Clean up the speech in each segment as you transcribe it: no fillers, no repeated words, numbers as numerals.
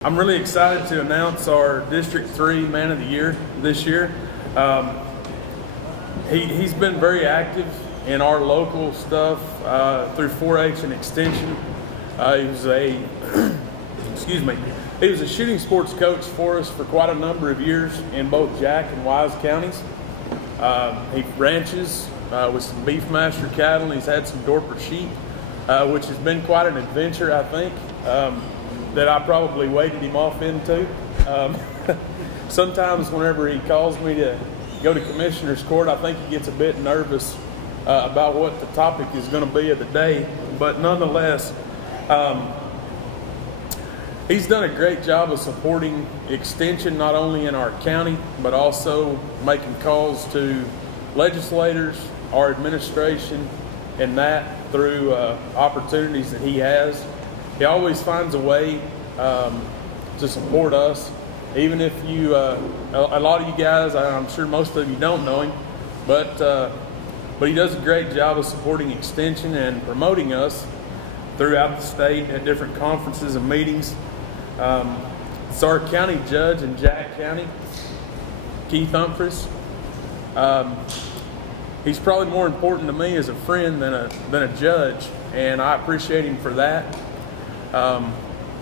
I'm really excited to announce our District 3 Man of the Year this year. He's been very active in our local stuff through 4-H and Extension. He was a he was a shooting sports coach for us for quite a number of years in both Jack and Wise counties. He ranches with some Beefmaster cattle, and he's had some Dorper sheep, which has been quite an adventure, I think. That I probably waded him off into. Sometimes whenever he calls me to go to Commissioner's Court, I think he gets a bit nervous about what the topic is going to be of the day. But nonetheless, he's done a great job of supporting Extension, not only in our county, but also making calls to legislators, our administration, and that through opportunities that he has. He always finds a way to support us, even if you, a lot of you guys, I'm sure most of you don't know him, but he does a great job of supporting Extension and promoting us throughout the state at different conferences and meetings. It's our county judge in Jack County, Keith Humphreys. He's probably more important to me as a friend than a judge, and I appreciate him for that.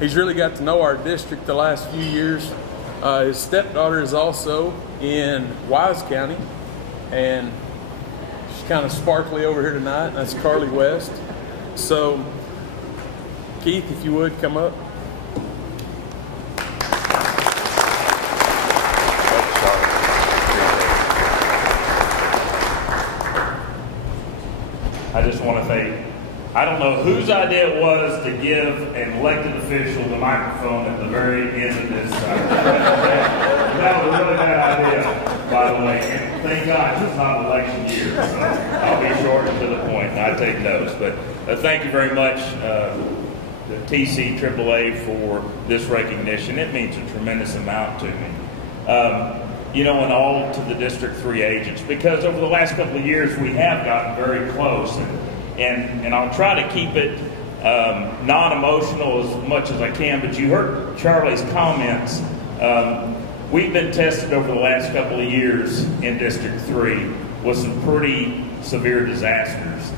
He's really got to know our district the last few years. His stepdaughter is also in Wise County, and she's kind of sparkly over here tonight, and that's Carly West. So, Keith, if you would, come up. I just want to say, I don't know whose idea it was to give an elected official the microphone at the very end of this. That was a really bad idea, by the way. And thank God it's not election year, so I'll be short and to the point, and I take notes. But thank you very much, the TCAAA, for this recognition. It means a tremendous amount to me. You know, and all to the District 3 agents, because over the last couple of years we have gotten very close. And I'll try to keep it non-emotional as much as I can, but you heard Charlie's comments. We've been tested over the last couple of years in District 3 with some pretty severe disasters.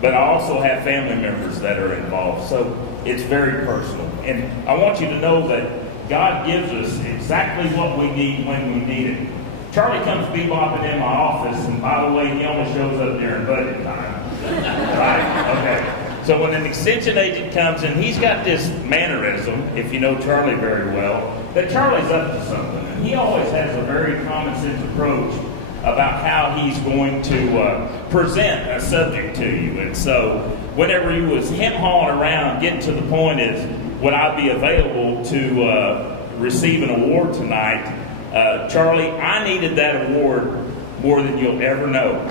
But I also have family members that are involved, so it's very personal. And I want you to know that God gives us exactly what we need when we need it. Charlie comes bebopping in my office, and by the way, he only shows up during budget time. Right? Okay. So when an extension agent comes in, he's got this mannerism, if you know Charlie very well, that Charlie's up to something. And he always has a very common sense approach about how he's going to present a subject to you. And so whenever he was hem-hawing around, getting to the point is, would I be available to receive an award tonight? Charlie, I needed that award more than you'll ever know.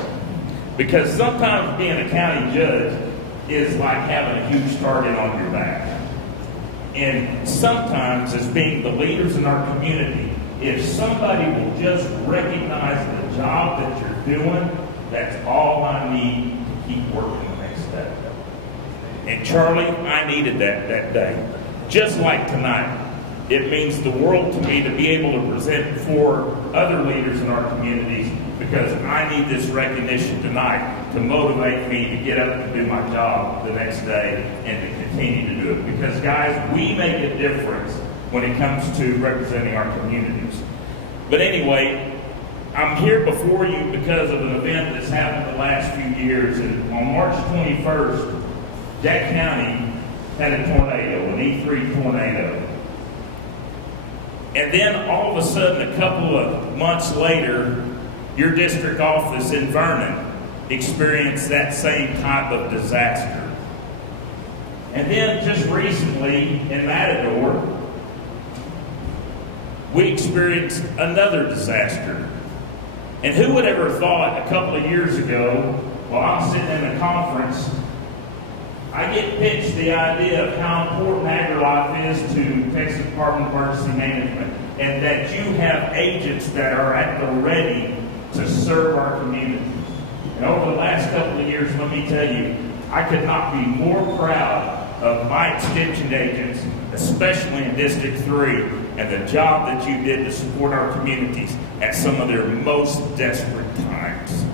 Because sometimes being a county judge is like having a huge target on your back. And sometimes, as being the leaders in our community, if somebody will just recognize the job that you're doing, that's all I need to keep working the next day. And Charlie, I needed that day. Just like tonight. It means the world to me to be able to present for other leaders in our communities, because I need this recognition tonight to motivate me to get up and do my job the next day and to continue to do it. Because guys, we make a difference when it comes to representing our communities. But anyway, I'm here before you because of an event that's happened the last few years. And on March 21st, Jack County had a tornado, an E3 tornado. And then all of a sudden, a couple of months later, your district office in Vernon experienced that same type of disaster. And then just recently in Matador, we experienced another disaster. And who would ever thought a couple of years ago, while I'm sitting in a conference, I get pitched the idea of how important AgriLife is to Texas Department of Emergency Management, and that you have agents that are at the ready to serve our communities. And over the last couple of years, let me tell you, I could not be more proud of my extension agents, especially in District 3, and the job that you did to support our communities at some of their most desperate times.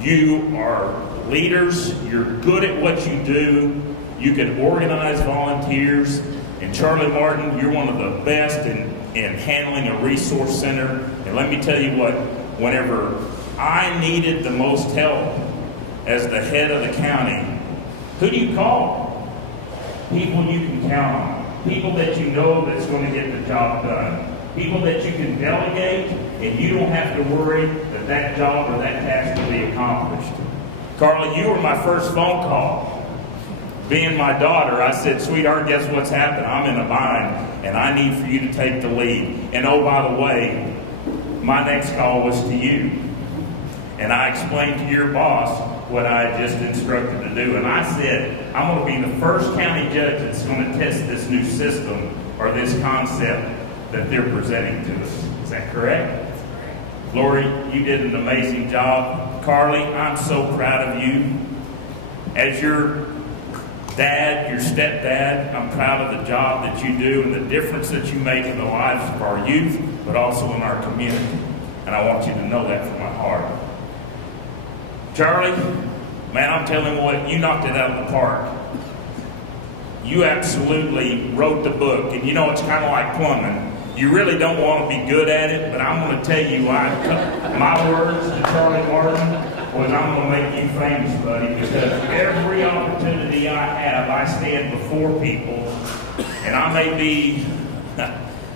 You are leaders. You're good at what you do. You can organize volunteers. And Charlie Martin, you're one of the best in handling a resource center. And let me tell you what, whenever I needed the most help as the head of the county, who do you call? People you can count on. People that you know that's going to get the job done. People that you can delegate, and you don't have to worry that that job or that task will be accomplished. Carla, you were my first phone call. Being my daughter, I said, sweetheart, guess what's happened? I'm in a bind, and I need for you to take the lead. And oh, by the way, my next call was to you. And I explained to your boss what I had just instructed to do. And I said, I'm going to be the first county judge that's going to test this new system or this concept that they're presenting to us. Is that correct? Lori, you did an amazing job. Carly, I'm so proud of you. As your dad, your stepdad, I'm proud of the job that you do and the difference that you make in the lives of our youth, but also in our community. And I want you to know that from my heart. Charlie, man, I'm telling you what, you knocked it out of the park. You absolutely wrote the book. And you know, it's kind of like plumbing. You really don't want to be good at it, but I'm going to tell you, my words to Charlie Martin was, I'm going to make you famous, buddy, because every opportunity I have, I stand before people, and I may be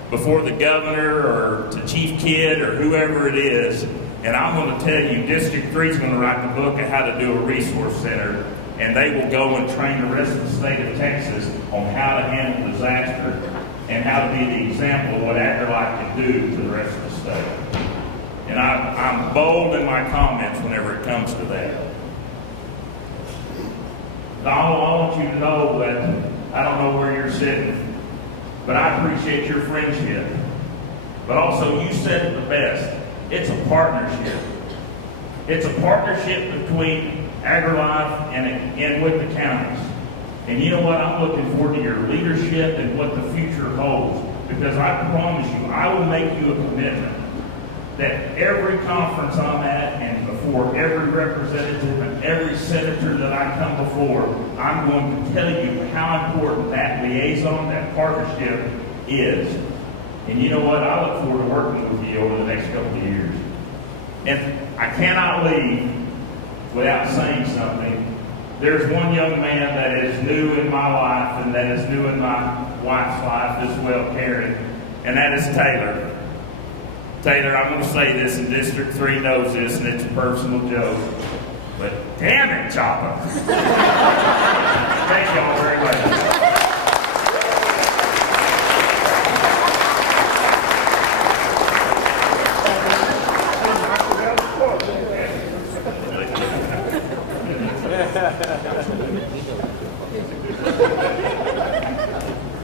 before the governor or to Chief Kidd or whoever it is, and I'm going to tell you, District 3 is going to write the book of how to do a resource center, and they will go and train the rest of the state of Texas on how to handle disaster and how to be the example of what AgriLife can do to the rest of the state. And I'm bold in my comments whenever it comes to that. I want you to know that I don't know where you're sitting, but I appreciate your friendship. But also, you said it the best. It's a partnership. It's a partnership between AgriLife and with the counties. And you know what? I'm looking forward to your leadership and what the future holds. Because I promise you, I will make you a commitment that every conference I'm at and before every representative and every senator that I come before, I'm going to tell you how important that liaison, that partnership is. And you know what? I look forward to working with you over the next couple of years. And I cannot leave without saying something. There's one young man that is new in my life and that is new in my wife's life as well, Karen, and that is Taylor. Taylor, I'm going to say this, and District 3 knows this, and it's a personal joke, but damn it, Chopper. Thank y'all.